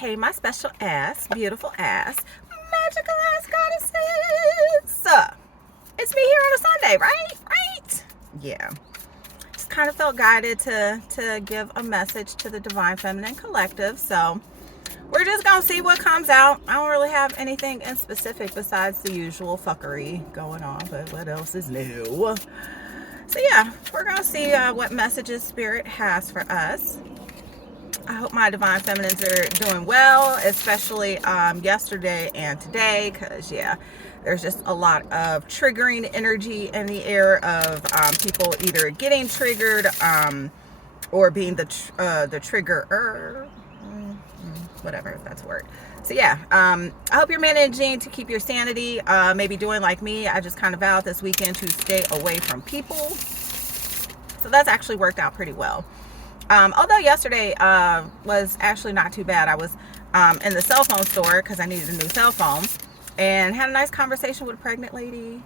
Hey, my special ass, beautiful ass, magical ass goddesses. It's me here on a Sunday, right? Right? Yeah. Just kind of felt guided to give a message to the Divine Feminine Collective. So we're just going to see what comes out. I don't really have anything in specific besides the usual fuckery going on, but what else is new? So yeah, we're going to see what messages Spirit has for us. I hope my Divine Feminines are doing well, especially yesterday and today, because yeah, there's just a lot of triggering energy in the air of people either getting triggered or being the triggerer, whatever if that's a word. So yeah, I hope you're managing to keep your sanity, maybe doing like me. I just kind of vowed this weekend to stay away from people. So that's actually worked out pretty well. Although yesterday was actually not too bad. I was in the cell phone store because I needed a new cell phone and had a nice conversation with a pregnant lady.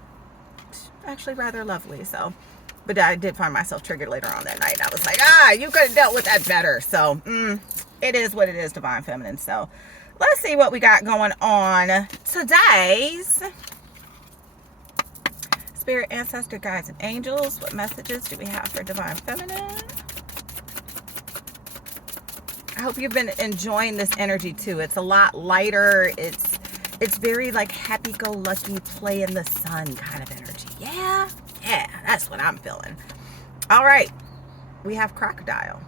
Actually rather lovely. So, but I did find myself triggered later on that night. I was like, you could have dealt with that better. So it is what it is, Divine Feminine. So let's see what we got going on today's Spirit, Ancestor, Guides, and Angels. What messages do we have for Divine Feminine? I hope you've been enjoying this energy too. It's a lot lighter. It's very like happy-go-lucky, play in the sun kind of energy. Yeah, that's what I'm feeling. All right, we have crocodile.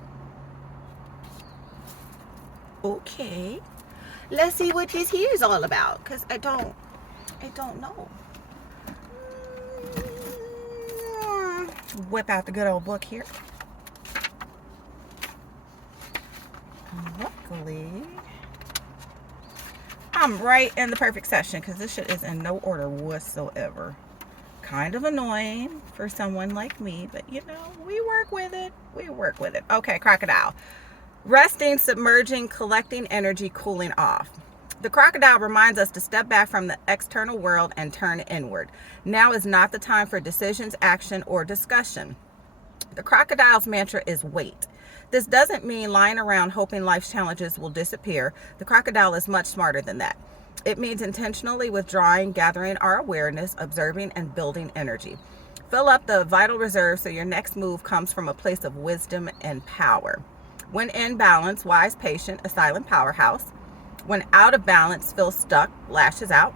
Okay, let's see what this here is all about, because I don't know. Whip out the good old book here. Luckily, I'm right in the perfect session because this shit is in no order whatsoever. Kind of annoying for someone like me, but you know, we work with it. We work with it. Okay, crocodile. Resting, submerging, collecting energy, cooling off. The crocodile reminds us to step back from the external world and turn inward. Now is not the time for decisions, action, or discussion. The crocodile's mantra is wait. This doesn't mean lying around hoping life's challenges will disappear. The crocodile is much smarter than that. It means intentionally withdrawing, gathering our awareness, observing, and building energy. Fill up the vital reserve so your next move comes from a place of wisdom and power. When in balance, wise, patient, a silent powerhouse. When out of balance, feels stuck, lashes out.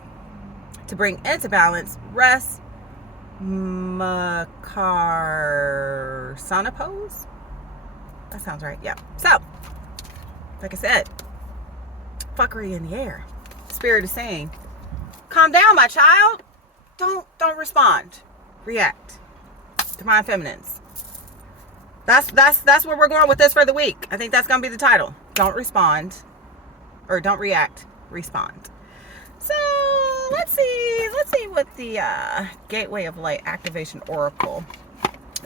To bring into balance, rest, Macarsonopose. That sounds right. Yeah. So, like I said, fuckery in the air. Spirit is saying, calm down, my child. Don't respond. React. Divine Feminines. That's where we're going with this for the week. I think that's gonna be the title. Don't respond, or don't react. Respond. So let's see what the Gateway of Light Activation Oracle.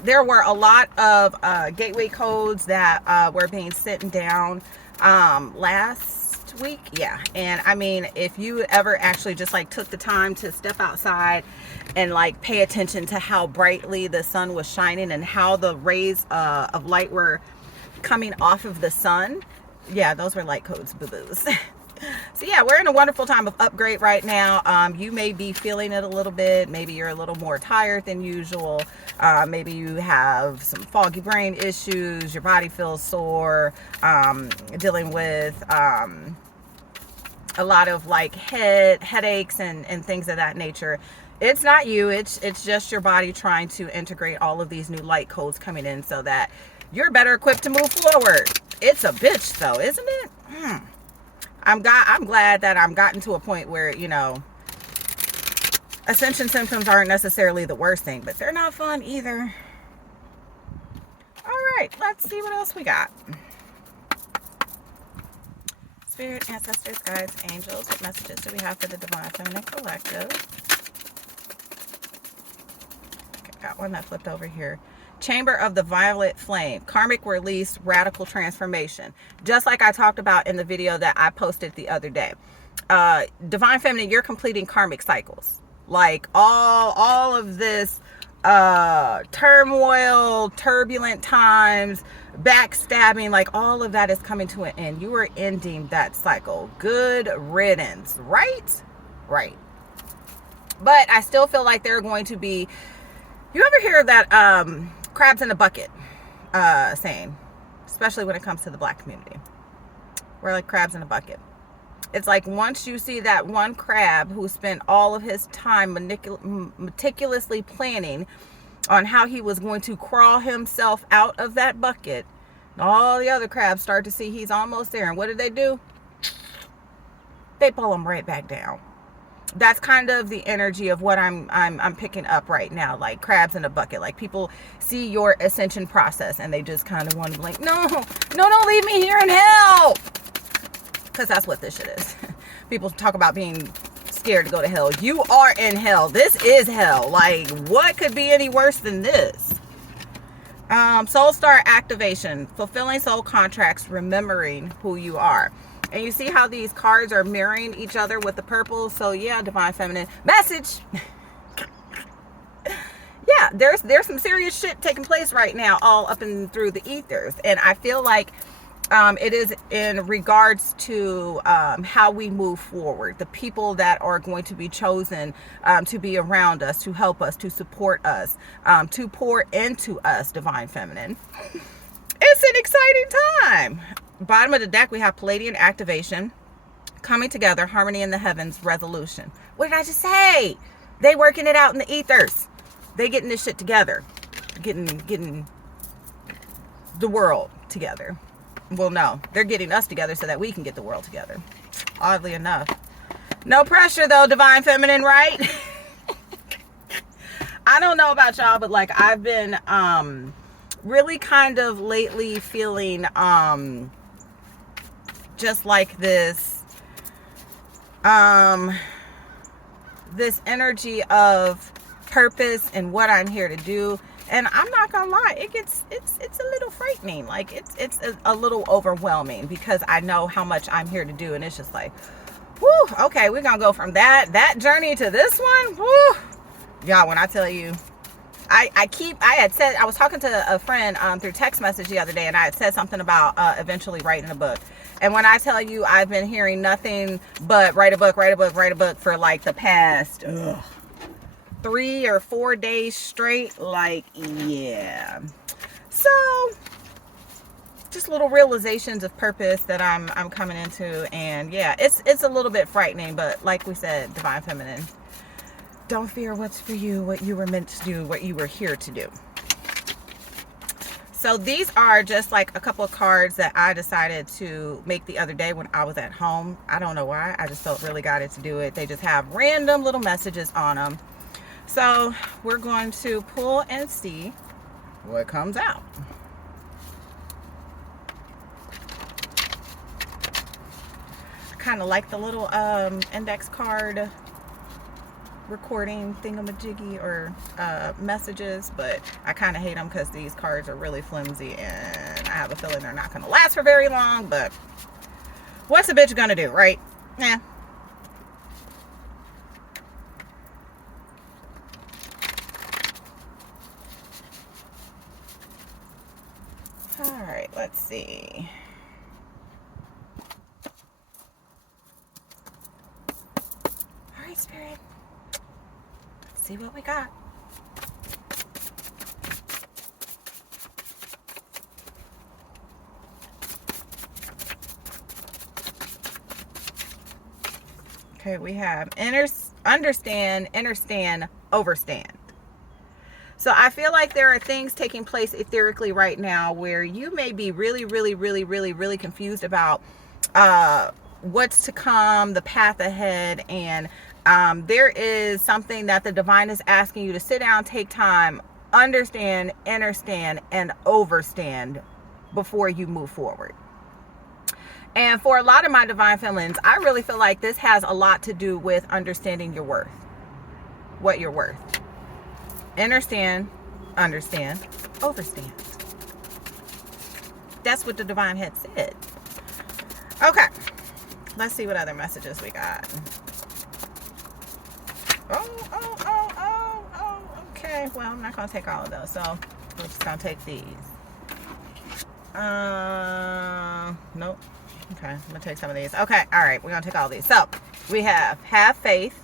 There were a lot of gateway codes that were being sent down last week. Yeah. And I mean, if you ever actually just like took the time to step outside and like pay attention to how brightly the sun was shining and how the rays of light were coming off of the sun. Yeah, those were light codes, boo-boos. So yeah, we're in a wonderful time of upgrade right now. You may be feeling it a little bit. Maybe you're a little more tired than usual. Maybe you have some foggy brain issues. Your body feels sore. Dealing with a lot of like headaches and things of that nature. It's not you. It's just your body trying to integrate all of these new light codes coming in so that you're better equipped to move forward. It's a bitch though, isn't it? I'm glad that I'm gotten to a point where, you know, ascension symptoms aren't necessarily the worst thing, but they're not fun either. All right, let's see what else we got. Spirit, Ancestors, Guides, Angels. What messages do we have for the Divine Feminine Collective? Okay, got one that flipped over here. Chamber of the Violet Flame, karmic release, radical transformation. Just like I talked about in the video that I posted the other day. Divine Feminine, you're completing karmic cycles. Like all of this turmoil, turbulent times, backstabbing, like all of that is coming to an end. You are ending that cycle. Good riddance, right? Right. But I still feel like there are going to be, you ever hear that crabs in a bucket saying, especially when it comes to the Black community? We're like crabs in a bucket. It's like once you see that one crab who spent all of his time meticulously planning on how he was going to crawl himself out of that bucket, all the other crabs start to see he's almost there. And what do? They pull him right back down. That's kind of the energy of what I'm picking up right now, like crabs in a bucket. Like people see your ascension process and they just kind of want to be like, no, don't leave me here in hell. Because that's what this shit is. People talk about being scared to go to hell. You are in hell. This is hell. Like, what could be any worse than this? Soul star activation, fulfilling soul contracts, remembering who you are. And you see how these cards are mirroring each other with the purple. So yeah, divine feminine message. Yeah, there's some serious shit taking place right now, all up and through the ethers. And I feel like it is in regards to how we move forward, the people that are going to be chosen to be around us, to help us, to support us, to pour into us, divine feminine. It's an exciting time. Bottom of the deck, we have Palladian activation, coming together, harmony in the heavens, resolution. What did I just say? They working it out in the ethers. They getting this shit together, getting the world together. Well, no, they're getting us together so that we can get the world together. Oddly enough. No pressure though, divine feminine, right? I don't know about y'all, but like I've been really kind of lately feeling just like this this energy of purpose and what I'm here to do. And I'm not gonna lie, it's a little frightening. Like it's a little overwhelming because I know how much I'm here to do, and it's just like, whew, okay, we're gonna go from that journey to this one. Whew. Y'all, when I tell you, I was talking to a friend through text message the other day, and I had said something about eventually writing a book. And when I tell you, I've been hearing nothing but write a book for like the past 3 or 4 days straight. Like, yeah. So just little realizations of purpose that I'm coming into, and yeah, it's a little bit frightening, but like we said, divine feminine, don't fear what's for you, what you were meant to do, what you were here to do. So these are just like a couple of cards that I decided to make the other day when I was at home. I don't know why, I just felt really guided to do it. They just have random little messages on them. So we're going to pull and see what comes out. I kind of like the little index card recording thingamajiggy or messages, but I kind of hate them because these cards are really flimsy and I have a feeling they're not going to last for very long. But what's a bitch gonna do, right? Yeah. All right, let's see. All right, Spirit. Let's see what we got. Okay, we have understand, overstand. So I feel like there are things taking place etherically right now where you may be really confused about what's to come, the path ahead, and there is something that the divine is asking you to sit down, take time, understand, understand, and overstand before you move forward. And for a lot of my divine feminines, I really feel like this has a lot to do with understanding your worth, what you're worth. Understand, overstand. That's what the divine had said. Okay, let's see what other messages we got. Okay, well, I'm not going to take all of those, so we're just going to take these. Nope. Okay, I'm going to take some of these. Okay, all right, we're going to take all these. So, we have faith.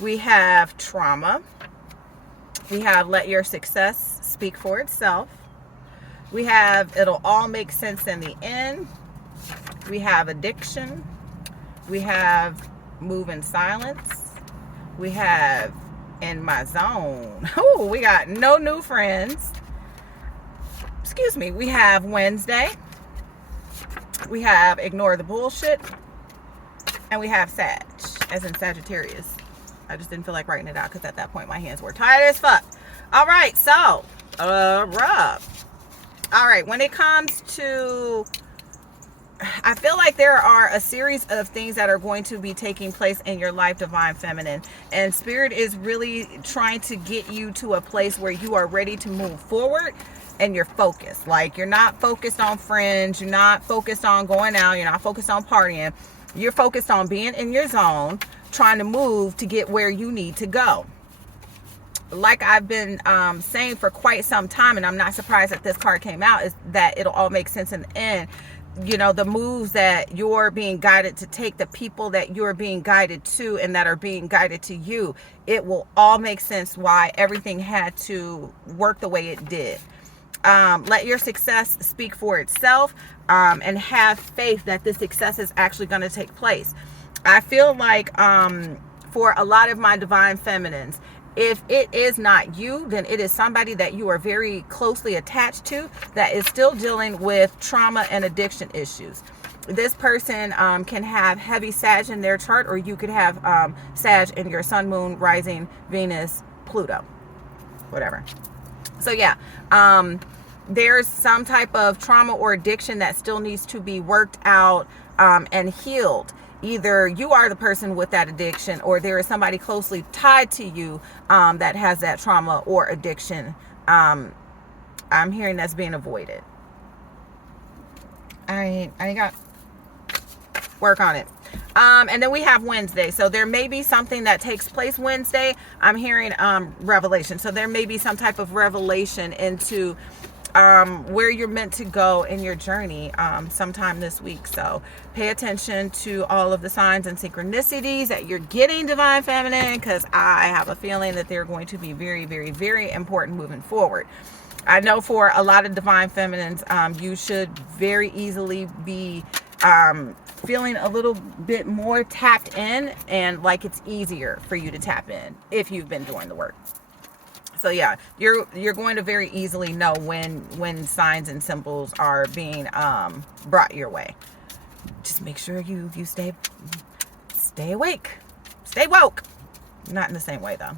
We have trauma. We have let your success speak for itself. We have it'll all make sense in the end. We have addiction. We have move in silence. We have in my zone. Oh, we got no new friends. Excuse me. We have Wednesday. We have ignore the bullshit. And we have Sag, as in Sagittarius. I just didn't feel like writing it out because at that point my hands were tired as fuck. All right, so, Rob. All right, when it comes to, I feel like there are a series of things that are going to be taking place in your life, Divine Feminine. And Spirit is really trying to get you to a place where you are ready to move forward and you're focused. Like, you're not focused on friends. You're not focused on going out. You're not focused on partying. You're focused on being in your zone, trying to move to get where you need to go. Like I've been saying for quite some time, and I'm not surprised that this card came out, is that it'll all make sense in the end. You know, the moves that you're being guided to take, the people that you're being guided to and that are being guided to you, it will all make sense why everything had to work the way it did. Let your success speak for itself, and have faith that this success is actually going to take place. I feel like for a lot of my Divine Feminines, if it is not you, then it is somebody that you are very closely attached to that is still dealing with trauma and addiction issues. This person can have heavy Sag in their chart, or you could have Sag in your Sun, Moon, Rising, Venus, Pluto, whatever. So yeah, there's some type of trauma or addiction that still needs to be worked out and healed. Either you are the person with that addiction, or there is somebody closely tied to you that has that trauma or addiction. I'm hearing that's being avoided. I ain't got work on it. And then we have Wednesday. So there may be something that takes place Wednesday. I'm hearing revelation. So there may be some type of revelation into where you're meant to go in your journey sometime this week. So pay attention to all of the signs and synchronicities that you're getting, Divine Feminine, because I have a feeling that they're going to be very, very, very important moving forward. I know for a lot of Divine Feminines, you should very easily be feeling a little bit more tapped in, and like it's easier for you to tap in if you've been doing the work. So yeah, you're going to very easily know when signs and symbols are being brought your way. Just make sure you stay awake, stay woke. Not in the same way though.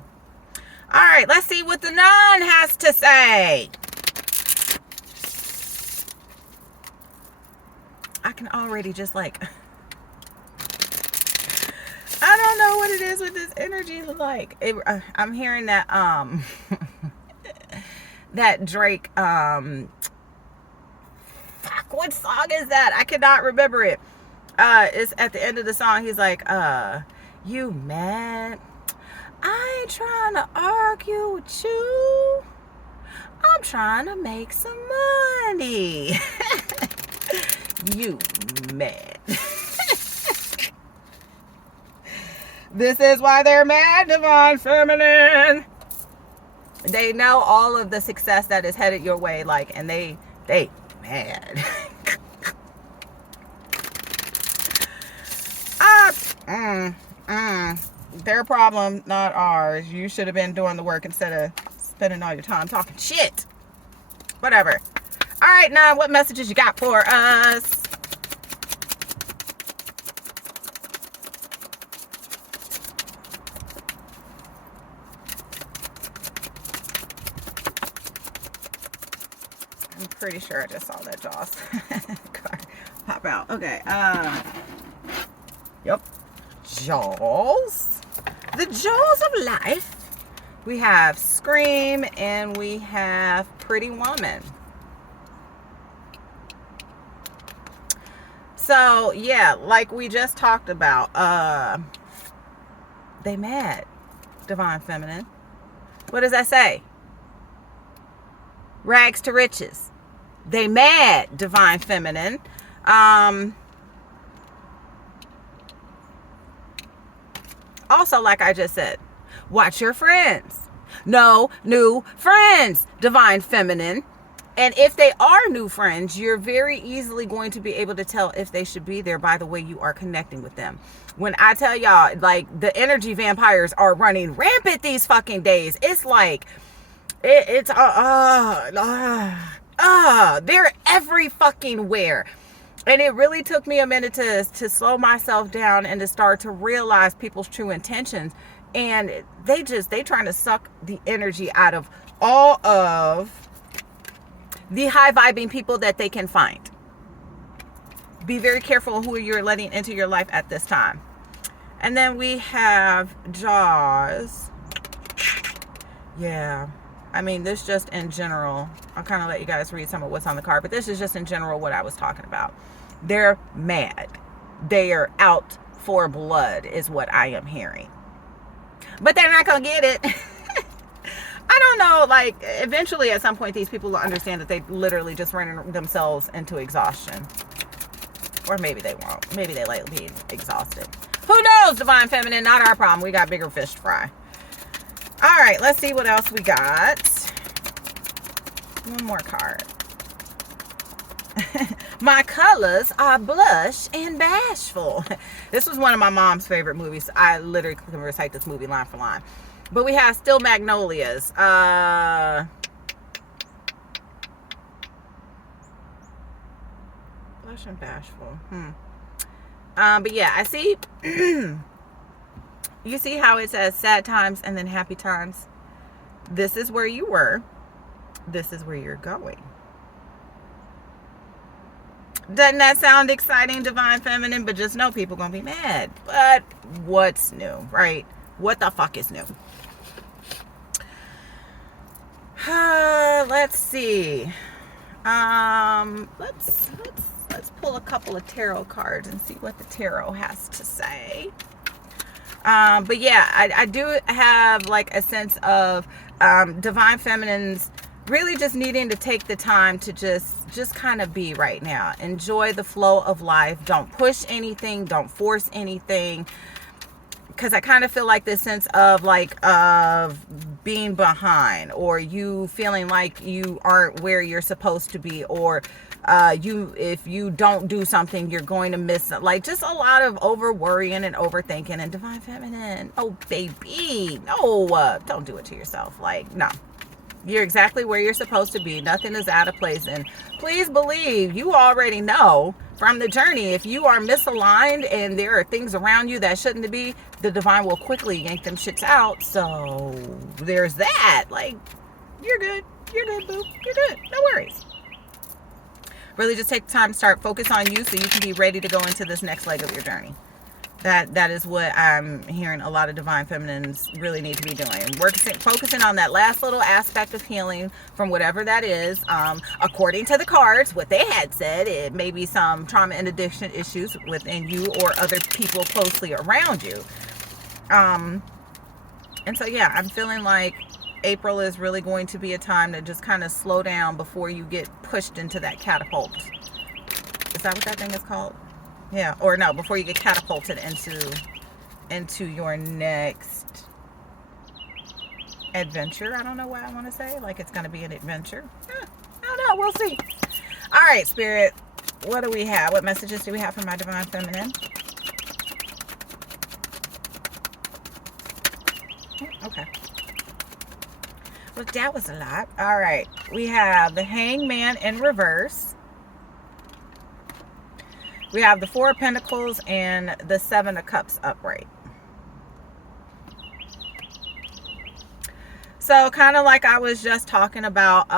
All right, let's see what the nun has to say. I can already just like, I don't know what it is with this energy. Like I'm hearing that that Drake fuck, what song is that? I cannot remember it. It's at the end of the song. He's like, you mad? I ain't trying to argue with you. I'm trying to make some money. You mad? This is why they're mad, Divine Feminine. They know all of the success that is headed your way, like, and they mad. Their problem, not ours. You should have been doing the work instead of spending all your time talking shit. Whatever. All right, now what messages you got for us? I'm pretty sure I just saw that Jaws card pop out. Okay. Yep. Jaws. The Jaws of life. We have Scream and we have Pretty Woman. So yeah, like we just talked about, they mad, Divine Feminine. What does that say? Rags to riches. They mad, divine feminine. Also, like I just said, watch your friends. No new friends, divine feminine. And if they are new friends, you're very easily going to be able to tell if they should be there by the way you are connecting with them. When I tell y'all, like, the energy vampires are running rampant these fucking days. It's like, they're every fucking where. And it really took me a minute to slow myself down and to start to realize people's true intentions. And they trying to suck the energy out of all of the high vibing people that they can find. Be very careful who you're letting into your life at this time. And then we have Jaws. Yeah. I mean, this just in general. I'll kind of let you guys read some of what's on the card, but this is just in general what I was talking about. They're mad. They are out for blood is what I am hearing. But they're not going to get it. I don't know, like, eventually at some point these people will understand that they literally just ran themselves into exhaustion. Or maybe they won't. Maybe they like being exhausted. Who knows, divine feminine? Not our problem. We got bigger fish to fry. All right, let's see what else we got. One more card. My colors are blush and bashful. This was one of my mom's favorite movies. I literally can recite this movie line for line. But we have Still Magnolias. Blush and bashful. But yeah, I see. You see how it says sad times and then happy times? This is where you were. This is where you're going. Doesn't that sound exciting, divine feminine? But just know people gonna be mad. But what's new, right? What the fuck is new? Let's see. Let's pull a couple of tarot cards and see what the tarot has to say. But yeah, I do have like a sense of divine feminines really just needing to take the time to just kind of be right now. Enjoy the flow of life. Don't push anything. Don't force anything. Because I kind of feel like this sense of like of being behind, or you feeling like you aren't where you're supposed to be, or if you don't do something, you're going to miss it. Like just a lot of over worrying and overthinking. And divine feminine, oh baby, no, don't do it to yourself. Like, no. You're exactly where you're supposed to be. Nothing is out of place. And please believe you already know from the journey, if you are misaligned and there are things around you that shouldn't be, the divine will quickly yank them shits out. So there's that. Like, you're good. You're good, boo. You're good. No worries. Really just take time to start focus on you so you can be ready to go into this next leg of your journey. That is what I'm hearing a lot of divine feminines really need to be doing. Focusing on that last little aspect of healing from whatever that is. According to the cards, what they had said, it may be some trauma and addiction issues within you or other people closely around you. And so, yeah, I'm feeling like April is really going to be a time to just kind of slow down before you get pushed into that catapult. Is that what that thing is called? Yeah, or no, before you get catapulted into your next adventure. I don't know what I want to say. Like it's going to be an adventure. I don't know. We'll see. All right, Spirit. What do we have? What messages do we have from my divine feminine? Okay. Well, that was a lot. All right. We have the Hangman in reverse. We have the Four of Pentacles and the Seven of Cups upright. So kind of like I was just talking about,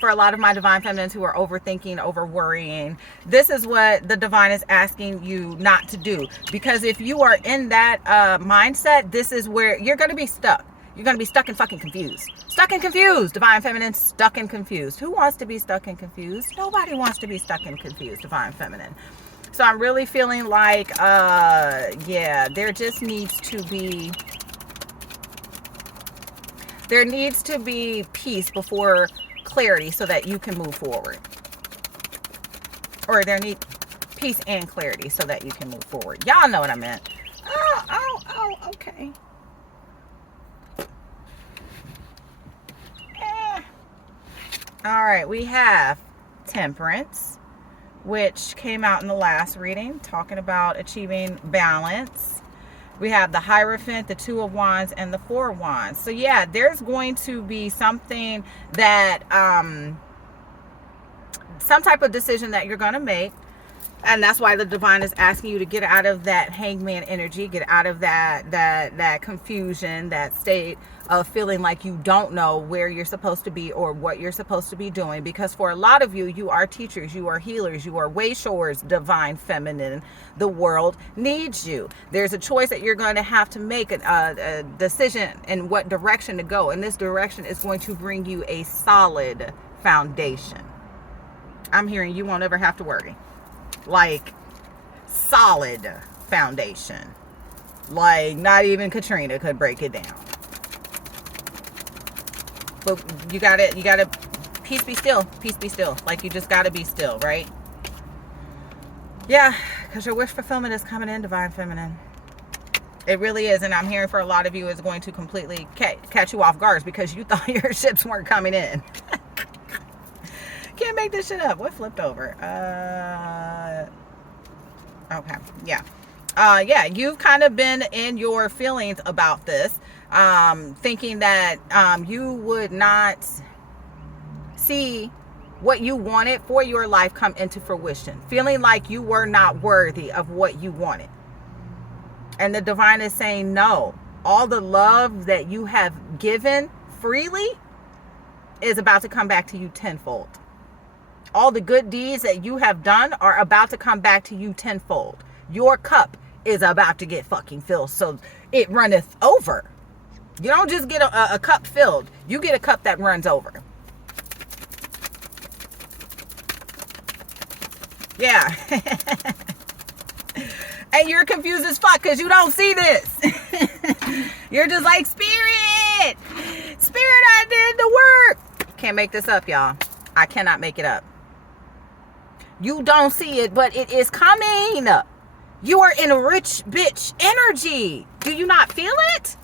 for a lot of my divine feminines who are overthinking, over worrying, this is what the divine is asking you not to do. Because if you are in that mindset, this is where you're going to be stuck. You're going to be stuck and fucking confused. Stuck and confused, divine feminine, stuck and confused. Who wants to be stuck and confused? Nobody wants to be stuck and confused, divine feminine. So I'm really feeling like, yeah, there just needs to be There needs to be peace before clarity so that you can move forward. Or there need peace and clarity so that you can move forward. Y'all know what I meant. Oh, okay. All right, we have Temperance, which came out in the last reading, talking about achieving balance. We have the Hierophant, the Two of Wands, and the Four of Wands. So yeah, there's going to be something that, some type of decision that you're going to make. And that's why the divine is asking you to get out of that hangman energy, get out of that confusion, that state of feeling like you don't know where you're supposed to be or what you're supposed to be doing. Because for a lot of you, you are teachers, you are healers, you are way showers, divine feminine. The world needs you. There's a choice that you're going to have to make, a decision in what direction to go. And this direction is going to bring you a solid foundation. I'm hearing you won't ever have to worry. Like, solid foundation. Like, not even Katrina could break it down. But you gotta peace be still. Peace be still. Like, you just gotta be still, right? Yeah, because your wish fulfillment is coming in, divine feminine. It really is. And I'm hearing for a lot of you, it's going to completely catch you off guard because you thought your ships weren't coming in. Can't make this shit up. What flipped over? Okay. Yeah. Yeah, you've kind of been in your feelings about this, thinking that you would not see what you wanted for your life come into fruition, feeling like you were not worthy of what you wanted. And the divine is saying, no, all the love that you have given freely is about to come back to you tenfold. All the good deeds that you have done are about to come back to you tenfold. Your cup is about to get fucking filled, so it runneth over. You don't just get a cup filled. You get a cup that runs over. Yeah. And you're confused as fuck because you don't see this. You're just like, Spirit, I did the work. Can't make this up, y'all. I cannot make it up. You don't see it, but it is coming. You are in a rich bitch energy. Do you not feel it?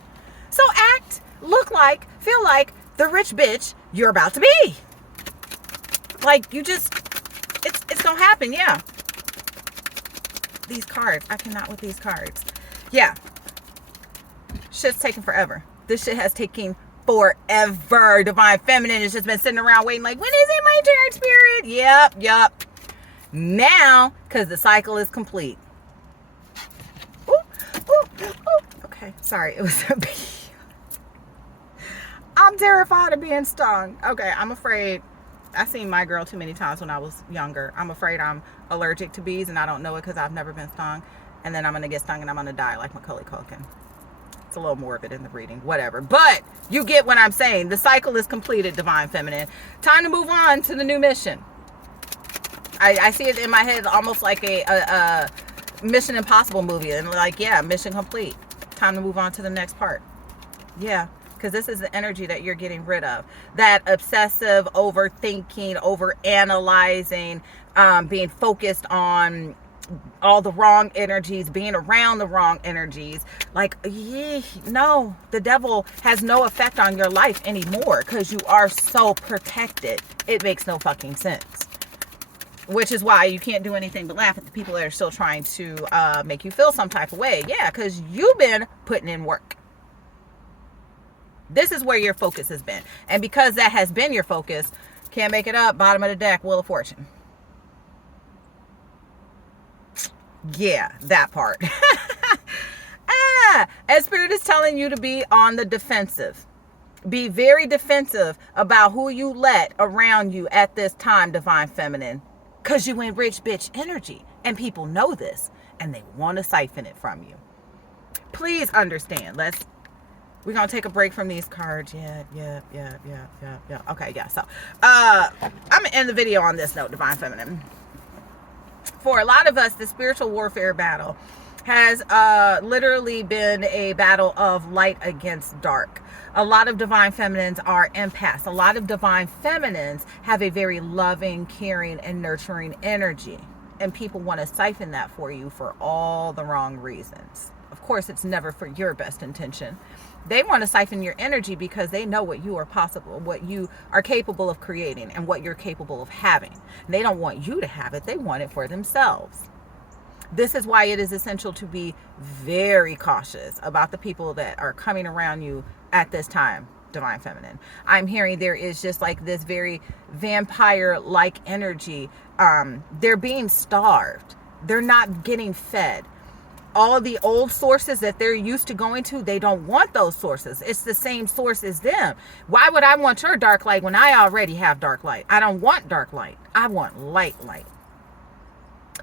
So act, look like, feel like the rich bitch you're about to be. Like, you just, it's gonna happen, yeah. These cards, I cannot with these cards. Yeah. Shit's taking forever. This shit has taken forever. Divine feminine has just been sitting around waiting like, when is it my turn, Spirit? Yep. Now, because the cycle is complete. Ooh. Okay, sorry, it was a bee. I'm terrified of being stung. Okay, I'm afraid. I seen My Girl too many times when I was younger. I'm afraid I'm allergic to bees and I don't know it because I've never been stung. And then I'm going to get stung and I'm going to die like Macaulay Culkin. It's a little morbid in the reading, whatever. But you get what I'm saying. The cycle is completed, divine feminine. Time to move on to the new mission. I see it in my head almost like a Mission Impossible movie. And like, yeah, mission complete. Time to move on to the next part. Yeah, because this is the energy that you're getting rid of. That obsessive overthinking, overanalyzing, being focused on all the wrong energies, being around the wrong energies. Like, no, the devil has no effect on your life anymore because you are so protected. It makes no fucking sense. Which is why you can't do anything but laugh at the people that are still trying to make you feel some type of way. Yeah, because you've been putting in work. This is where your focus has been. And because that has been your focus, can't make it up, bottom of the deck, Wheel of Fortune. Yeah, that part. And Spirit is telling you to be on the defensive. Be very defensive about who you let around you at this time, divine feminine. Because you in rich bitch energy. And people know this. And they want to siphon it from you. Please understand. We're going to take a break from these cards. Yeah. Okay, yeah. So, I'm going to end the video on this note, divine feminine. For a lot of us, the spiritual warfare battle has literally been a battle of light against dark. A lot of divine feminines are empaths. A lot of divine feminines have a very loving, caring, and nurturing energy. And people want to siphon that for you for all the wrong reasons. Of course, it's never for your best intention. They want to siphon your energy because they know what you are possible, what you are capable of creating, and what you're capable of having. And they don't want you to have it. They want it for themselves. This is why it is essential to be very cautious about the people that are coming around you at this time, divine feminine. I'm hearing there is just like this very vampire-like energy. They're being starved. They're not getting fed. All the old sources that they're used to going to, they don't want those sources. It's the same source as them. Why would I want your dark light when I already have dark light? I don't want dark light. I want light.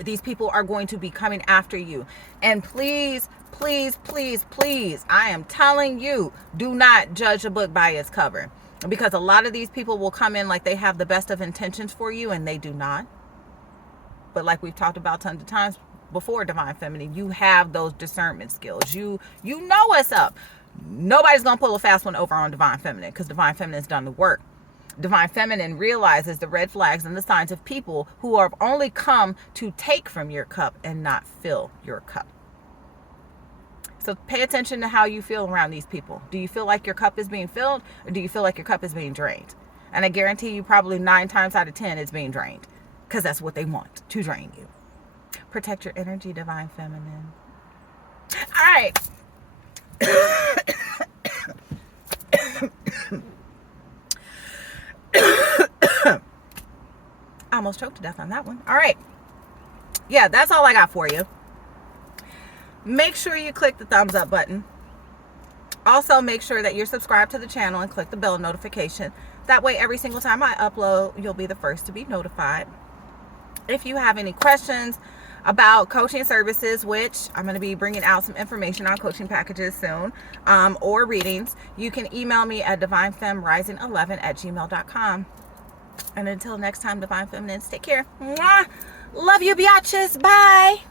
These people are going to be coming after you. And please, please, please, please, I am telling you, do not judge a book by its cover. Because a lot of these people will come in like they have the best of intentions for you, and they do not. But like we've talked about tons of times before, divine feminine, you have those discernment skills. You know what's up. Nobody's gonna pull a fast one over on divine feminine, because divine feminine's done the work. Divine feminine realizes the red flags and the signs of people who have only come to take from your cup and not fill your cup. So pay attention to how you feel around these people. Do you feel like your cup is being filled, or do you feel like your cup is being drained? And I guarantee you probably 9 times out of 10 it's being drained, because that's what they want, to drain you. Protect your energy, divine feminine. All right. I almost choked to death on that one. All right. Yeah, that's all I got for you. Make sure you click the thumbs up button. Also, make sure that you're subscribed to the channel and click the bell notification. That way, every single time I upload, you'll be the first to be notified. If you have any questions about coaching services, which I'm going to be bringing out some information on coaching packages soon, or readings, you can email me at divinefemrising11@gmail.com. And until next time, divine feminines, take care. Mwah! Love you, biatches. Bye.